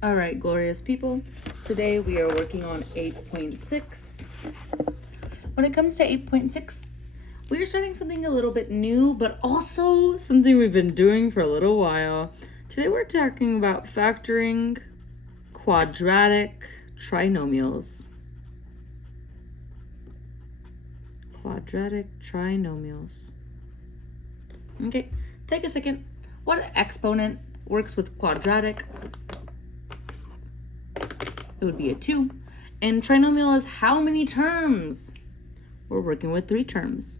All right, glorious people. Today we are working on 8.6. When it comes to 8.6, we are starting something a little bit new, but also something we've been doing for a little while. Today we're talking about factoring quadratic trinomials. Quadratic trinomials. Okay, take a second. What exponent works with quadratic? It would be a 2. And trinomial is how many terms? We're working with 3 terms.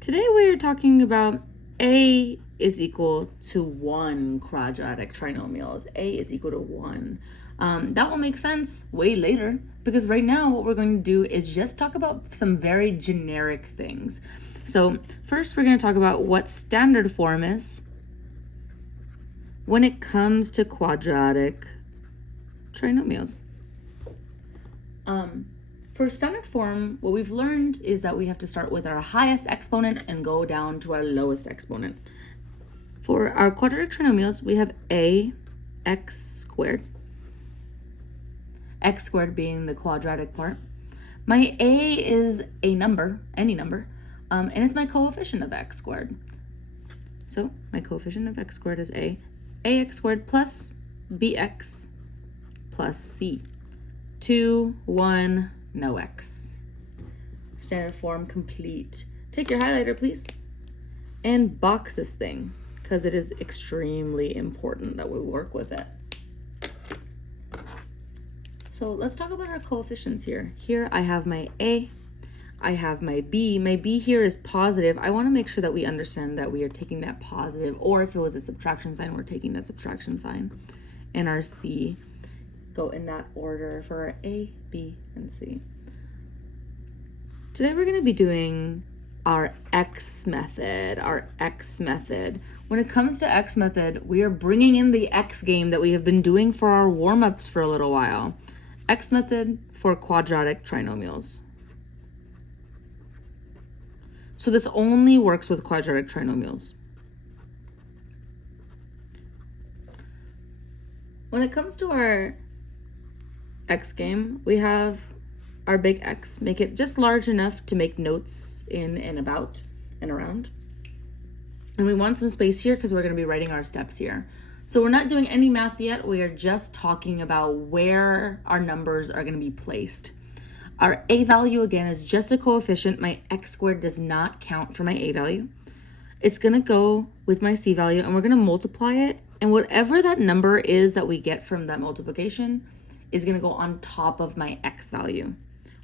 Today we are talking about a is equal to 1 quadratic trinomials. A is equal to 1. That will make sense way later, because right now what we're going to do is just talk about some very generic things. So first we're going to talk about what standard form is when it comes to quadratic trinomials. For standard form, what we've learned is that we have to start with our highest exponent and go down to our lowest exponent. For our quadratic trinomials, we have ax squared. X squared being the quadratic part. My a is a number, any number, and it's my coefficient of x squared. So my coefficient of x squared is ax squared plus bx plus c. 2, 1, no x. Standard form complete. Take your highlighter, please, and box this thing, because it is extremely important that we work with it. So let's talk about our coefficients here. Here I have my a, I have my b. My b here is positive. I want to make sure that we understand that we are taking that positive, or if it was a subtraction sign, we're taking that subtraction sign. And our c go in that order for our A, B, and C. Today we're going to be doing our X method, When it comes to X method, we are bringing in the X game that we have been doing for our warm-ups for a little while. X method for quadratic trinomials. So this only works with quadratic trinomials. When it comes to our X game, we have our big X. Make it just large enough to make notes in and about and around. And we want some space here because we're going to be writing our steps here. So we're not doing any math yet. We are just talking about where our numbers are going to be placed. Our a value, again, is just a coefficient. My x squared does not count for my a value. It's going to go with my c value, and we're going to multiply it. And whatever that number is that we get from that multiplication is going to go on top of my x value,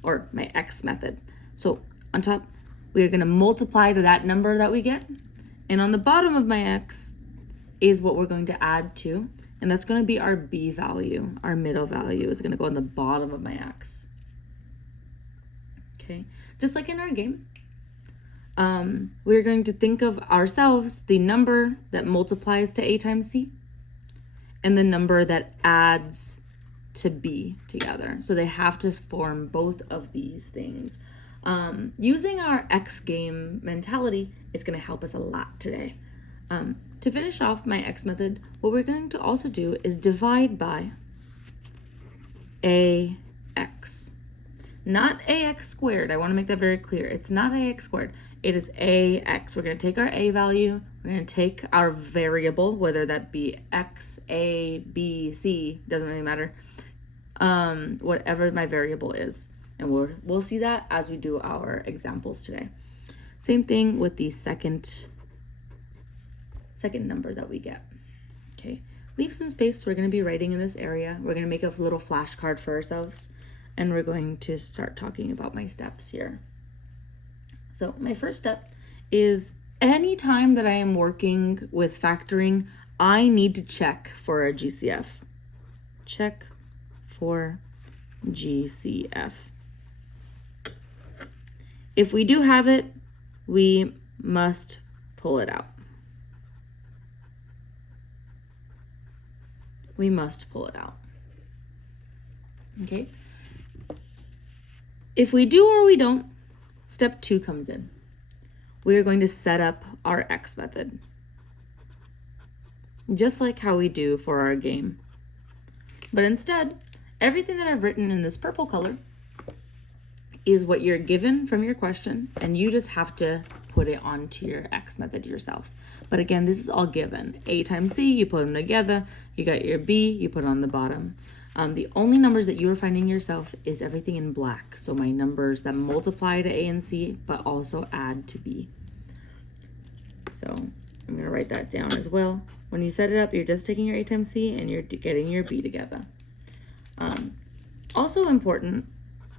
or my x method. So on top, we are going to multiply to that number that we get. And on the bottom of my x is what we're going to add to. And that's going to be our b value. Our middle value is going to go on the bottom of my x. Okay, just like in our game. We're going to think of ourselves the number that multiplies to a times c and the number that adds to b together. So they have to form both of these things. Using our X game mentality is going to help us a lot today. To finish off my X method, what we're going to also do is divide by ax. Not ax squared. I want to make that very clear. It's not ax squared. It is ax. We're going to take our a value. We're going to take our variable, whether that be x, a, b, c, doesn't really matter. Whatever my variable is. And we'll see that as we do our examples today. Same thing with the second number that we get. Okay, leave some space. We're going to be writing in this area. We're going to make a little flashcard for ourselves. And we're going to start talking about my steps here. So my first step is anytime that I am working with factoring, I need to check for a GCF. Check for GCF. If we do have it, we must pull it out. We must pull it out. Okay? If we do or we don't, step 2 comes in. We are going to set up our X method. Just like how we do for our game. But instead, everything that I've written in this purple color is what you're given from your question, and you just have to put it onto your X method yourself. But again, this is all given. A times C, you put them together, you got your B, you put it on the bottom. The only numbers that you are finding yourself is everything in black. So my numbers that multiply to A and C, but also add to B. So I'm gonna write that down as well. When you set it up, you're just taking your A times C and you're getting your B together. Also important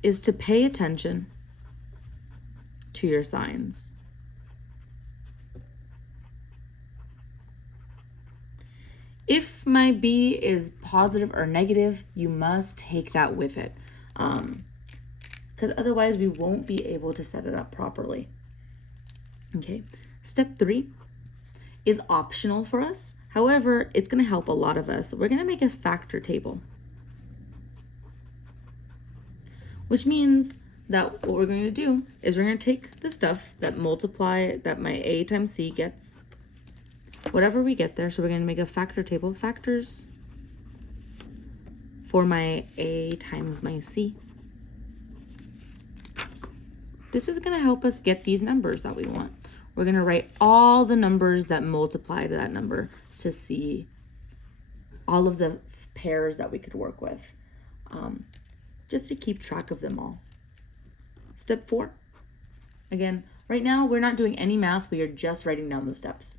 is to pay attention to your signs. If my B is positive or negative, you must take that with it, because otherwise we won't be able to set it up properly. Okay, step 3 is optional for us. However, it's going to help a lot of us. We're going to make a factor table, which means that what we're going to do is we're going to take the stuff that multiply, that my A times C gets, whatever we get there. So we're going to make a factor table of factors for my A times my C. This is going to help us get these numbers that we want. We're going to write all the numbers that multiply to that number to see all of the pairs that we could work with, just to keep track of them all. Step 4. Again, right now we're not doing any math. We are just writing down the steps.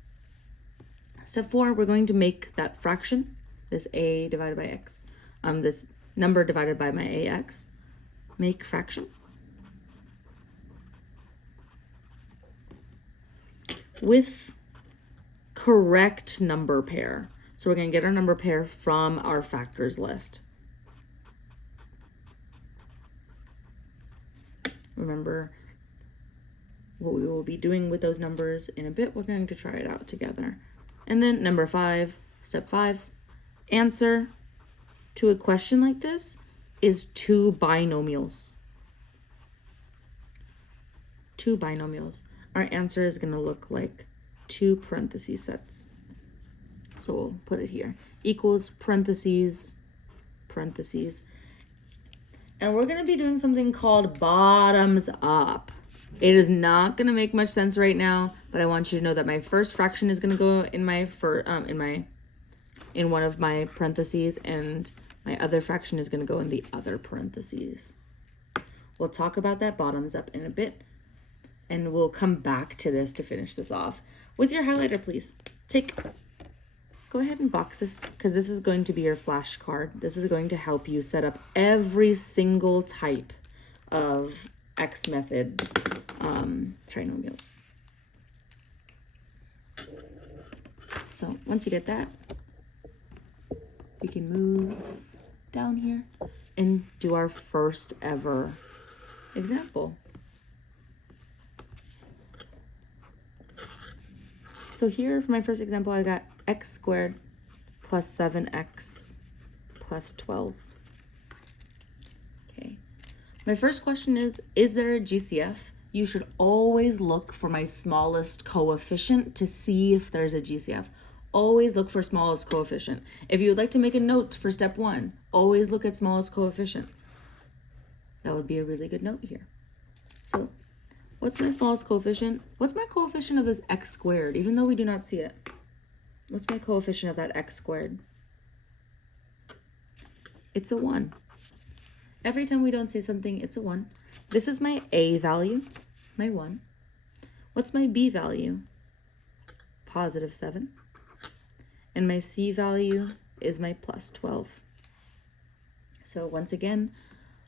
Step 4, we're going to make that fraction, this A divided by X, this number divided by my AX, make fraction. With correct number pair. So we're going to get our number pair from our factors list. Remember what we will be doing with those numbers in a bit. We're going to try it out together. And then number 5, step 5, answer to a question like this is 2 binomials. 2 binomials. Our answer is going to look like 2 parentheses sets. So we'll put it here. Equals parentheses, parentheses. And we're going to be doing something called bottoms up. It is not going to make much sense right now, but I want you to know that my first fraction is going to go in my in one of my parentheses, and my other fraction is going to go in the other parentheses. We'll talk about that bottoms up in a bit, and we'll come back to this to finish this off. With your highlighter, please go ahead and box this, because this is going to be your flashcard. This is going to help you set up every single type of X method trinomials. So once you get that, we can move down here and do our first ever example. So here for my first example, I got x squared plus 7x plus 12. Okay. My first question is there a GCF? You should always look for my smallest coefficient to see if there's a GCF. Always look for smallest coefficient. If you would like to make a note for step 1, always look at smallest coefficient. That would be a really good note here. So what's my smallest coefficient? What's my coefficient of this x squared, even though we do not see it? What's my coefficient of that x squared? It's a 1. Every time we don't see something, it's a 1. This is my A value, my 1. What's my B value? Positive 7. And my C value is my plus 12. So once again,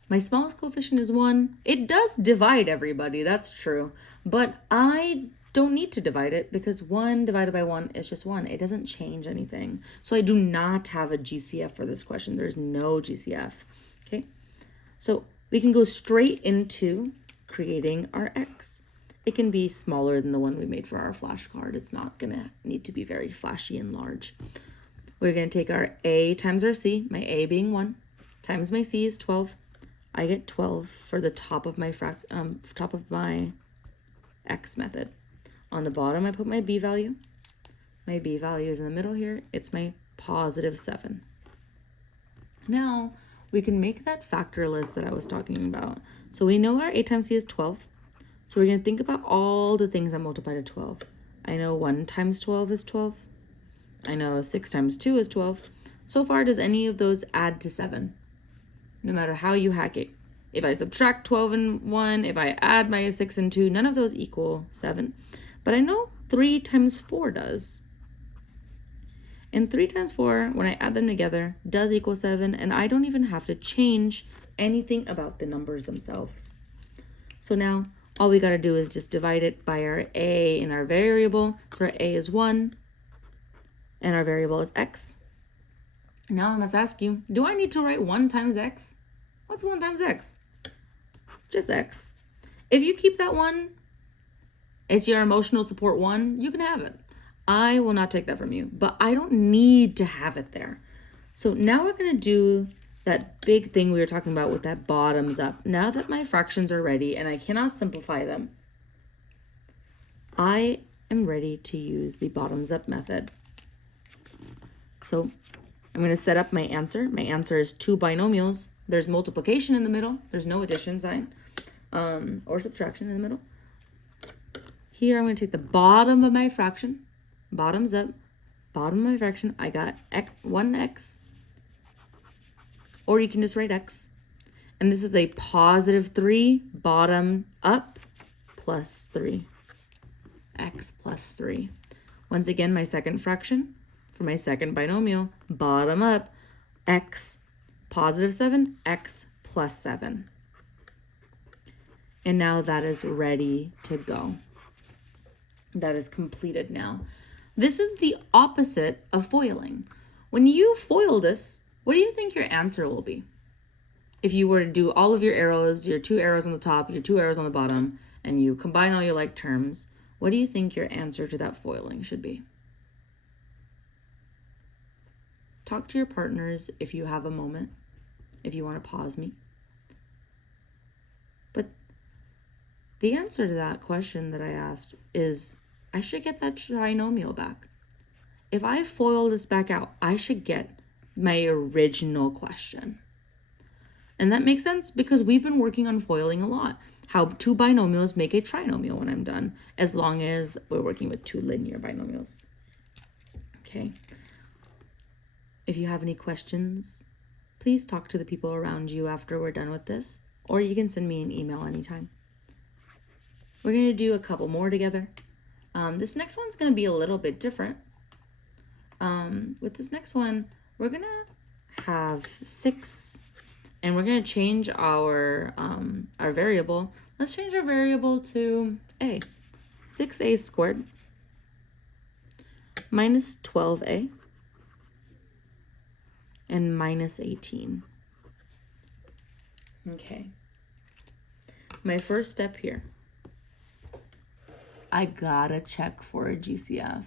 my smallest coefficient is 1. It does divide everybody, that's true. But I don't need to divide it because 1 divided by 1 is just 1. It doesn't change anything. So I do not have a GCF for this question. There's no GCF, okay? So we can go straight into creating our X. It can be smaller than the one we made for our flashcard. It's not gonna need to be very flashy and large. We're gonna take our A times our C, my A being 1, times my C is 12. I get 12 for the top of my X method. On the bottom, I put my B value. My B value is in the middle here. It's my positive 7. Now we can make that factor list that I was talking about. So we know our a times c is 12. So we're going to think about all the things that multiply to 12. I know 1 times 12 is 12. I know 6 times 2 is 12. So far, does any of those add to 7? No matter how you hack it. If I subtract 12 and 1, if I add my 6 and 2, none of those equal 7. But I know 3 times 4 does. And 3 times 4, when I add them together, does equal 7. And I don't even have to change anything about the numbers themselves. So now, all we got to do is just divide it by our a in our variable. So our a is 1, and our variable is x. Now I must ask you, do I need to write 1 times x? What's 1 times x? Just x. If you keep that 1, it's your emotional support 1, you can have it. I will not take that from you, but I don't need to have it there. So now we're going to do that big thing we were talking about with that bottoms up. Now that my fractions are ready and I cannot simplify them, I am ready to use the bottoms up method. So I'm going to set up my answer. My answer is 2 binomials. There's multiplication in the middle. There's no addition sign or subtraction in the middle. Here I'm going to take the bottom of my fraction, bottoms up, bottom of my fraction. I got 1x, or you can just write x. And this is a positive 3, bottom up, plus 3, x plus 3. Once again, my second fraction for my second binomial, bottom up, x, positive 7, x plus 7. And now that is ready to go. That is completed now. This is the opposite of foiling. When you foil this, what do you think your answer will be? If you were to do all of your arrows, your 2 arrows on the top, your 2 arrows on the bottom, and you combine all your like terms, what do you think your answer to that foiling should be? Talk to your partners if you have a moment, if you want to pause me. But the answer to that question that I asked is, I should get that trinomial back. If I foil this back out, I should get my original question. And that makes sense because we've been working on foiling a lot. How 2 binomials make a trinomial when I'm done, as long as we're working with 2 linear binomials. Okay. If you have any questions, please talk to the people around you after we're done with this, or you can send me an email anytime. We're going to do a couple more together. This next one's going to be a little bit different. With this next one, we're going to have 6, and we're going to change our variable. Let's change our variable to a. 6a squared minus 12a and minus 18. Okay. My first step here, I gotta check for a GCF.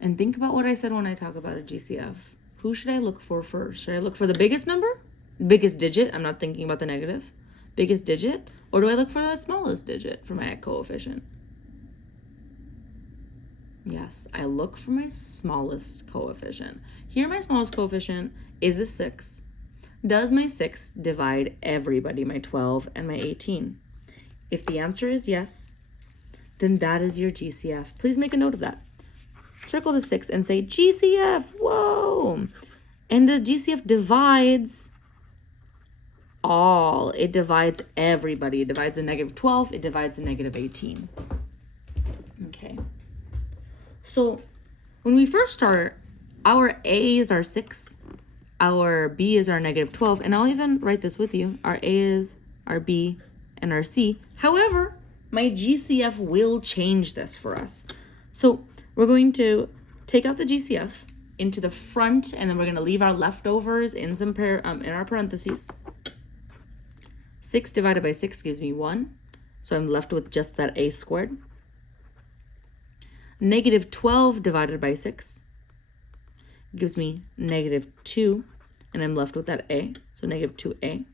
And think about what I said when I talk about a GCF. Who should I look for first? Should I look for the biggest number? Biggest digit? I'm not thinking about the negative. Biggest digit? Or do I look for the smallest digit for my coefficient? Yes, I look for my smallest coefficient. Here, my smallest coefficient is a 6. Does my 6 divide everybody, my 12 and my 18? If the answer is yes, then that is your GCF. Please make a note of that. Circle the 6 and say GCF, whoa! And the GCF divides all. It divides everybody. It divides the negative 12. It divides the negative 18. Okay. So when we first start, our A is our 6. Our B is our negative 12. And I'll even write this with you. Our A is our B and our C. However, my GCF will change this for us. So we're going to take out the GCF into the front, and then we're going to leave our leftovers in some in our parentheses. 6 divided by 6 gives me 1. So I'm left with just that a squared. Negative 12 divided by 6 gives me negative 2, and I'm left with that a, so negative 2a.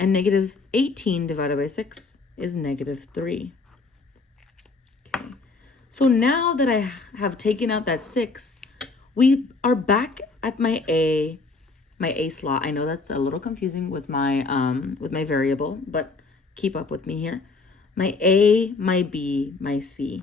And negative 18 divided by 6 is negative 3. Okay. So now that I have taken out that 6, we are back at my A slot. I know that's a little confusing with my variable, but keep up with me here. My A, my B, my C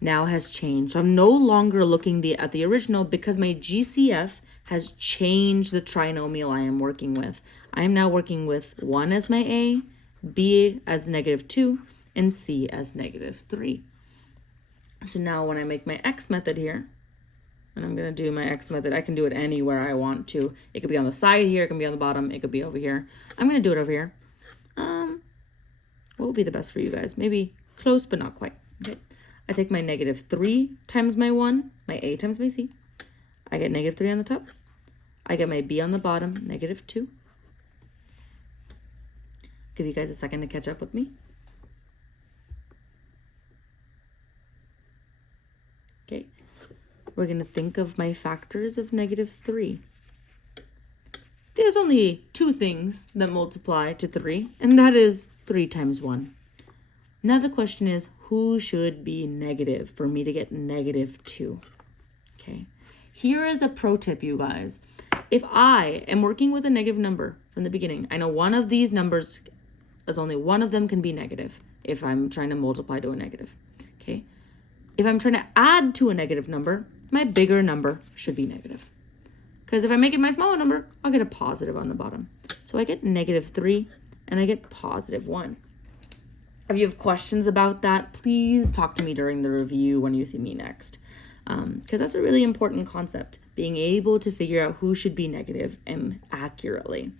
now has changed. So I'm no longer looking at the original because my GCF has changed the trinomial I am working with. I am now working with 1 as my A, B as -2, and C as -3. So now when I make my X method here, and I'm going to do my X method, I can do it anywhere I want to. It could be on the side here, it can be on the bottom, it could be over here. I'm going to do it over here. What will be the best for you guys? Maybe close, but not quite. Okay. I take my -3 times my 1, my A times my C. I get -3 on the top. I get my B on the bottom, -2. Give you guys a second to catch up with me. Okay. We're going to think of my factors of -3. There's only 2 things that multiply to 3, and that is 3 times 1. Now the question is, who should be negative for me to get -2? Okay. Here is a pro tip, you guys. If I am working with a negative number from the beginning, I know one of these numbers, as only one of them can be negative if I'm trying to multiply to a negative. Okay. If I'm trying to add to a negative number, my bigger number should be negative. Because if I make it my smaller number, I'll get a positive on the bottom. So I get -3 and I get +1. If you have questions about that, please talk to me during the review when you see me next. Because that's a really important concept, being able to figure out who should be negative and accurately.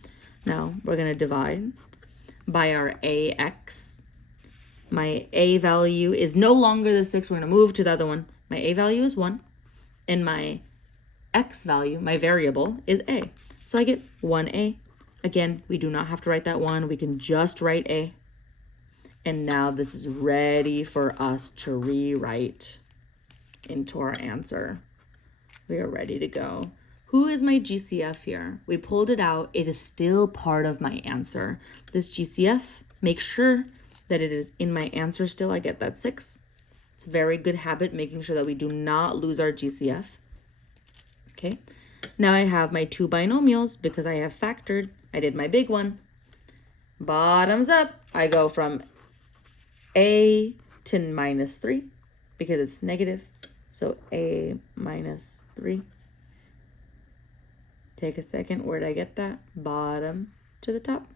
Now, we're going to divide by our AX. My A value is no longer the 6. We're going to move to the other one. My A value is 1. And my X value, my variable, is A. So I get 1A. Again, we do not have to write that 1. We can just write A. And now this is ready for us to rewrite into our answer. We are ready to go. Who is my GCF here? We pulled it out. It is still part of my answer. This GCF, make sure that it is in my answer still. I get that 6. It's a very good habit, making sure that we do not lose our GCF. Okay. Now I have my 2 binomials because I have factored. I did my big one. Bottoms up. I go from A to -3 because it's negative. So A minus 3. Take a second. Where did I get that? Bottom to the top.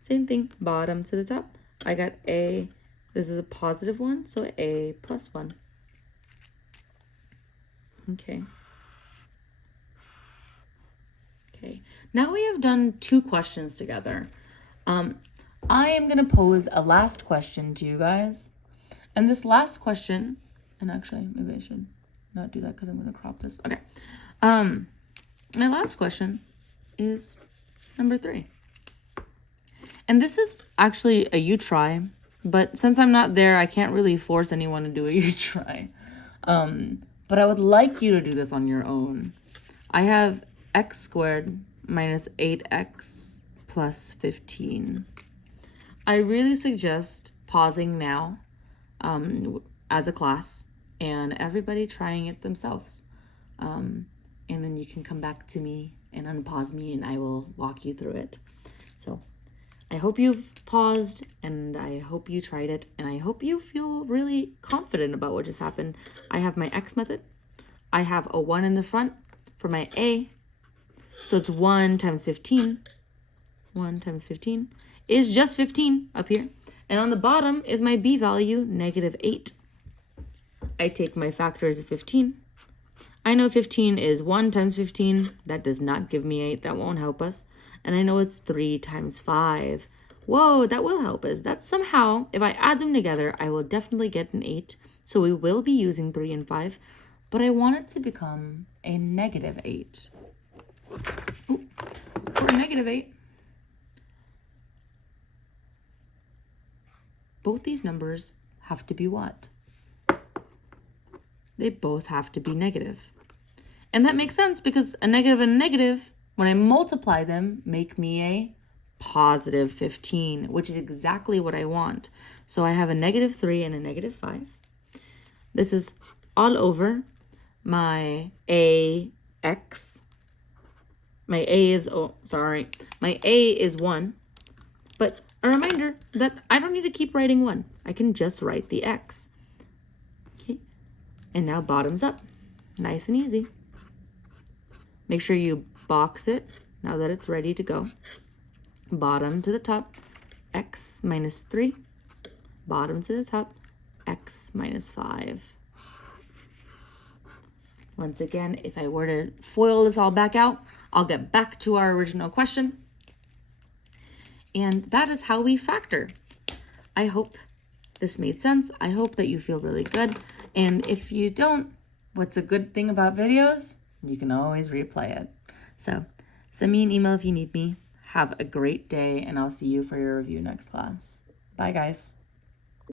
Same thing. Bottom to the top. I got A. This is a positive one. So A plus 1. Okay. Okay. Now we have done 2 questions together. I am going to pose a last question to you guys. And this last question, and actually maybe I should not do that because I'm going to crop this. Okay. My last question is number 3. And this is actually a you try, but since I'm not there, I can't really force anyone to do a you try. But I would like you to do this on your own. I have x squared minus 8x plus 15. I really suggest pausing now as a class and everybody trying it themselves. And then you can come back to me and unpause me and I will walk you through it. So I hope you've paused and I hope you tried it and I hope you feel really confident about what just happened. I have my x method. I have a 1 in the front for my a. So it's 1 times 15. 1 times 15 is just 15 up here. And on the bottom is my b value, -8. I take my factors of 15. I know 15 is 1 times 15. That does not give me 8. That won't help us. And I know it's 3 times 5. Whoa, that will help us. That somehow, if I add them together, I will definitely get an 8. So we will be using 3 and 5. But I want it to become a -8. Ooh, for a -8, both these numbers have to be what? They both have to be negative. And that makes sense because a negative and a negative, when I multiply them, make me a positive 15, which is exactly what I want. So I have a -3 and a -5. This is all over my ax My A is, my A is 1. But a reminder that I don't need to keep writing 1. I can just write the x. Okay. And now bottoms up. Nice and easy. Make sure you box it now that it's ready to go. Bottom to the top, x minus 3. Bottom to the top, x minus 5. Once again, if I were to FOIL this all back out, I'll get back to our original question. And that is how we factor. I hope this made sense. I hope that you feel really good. And if you don't, what's a good thing about videos? You can always replay it. So send me an email if you need me. Have a great day, and I'll see you for your review next class. Bye, guys.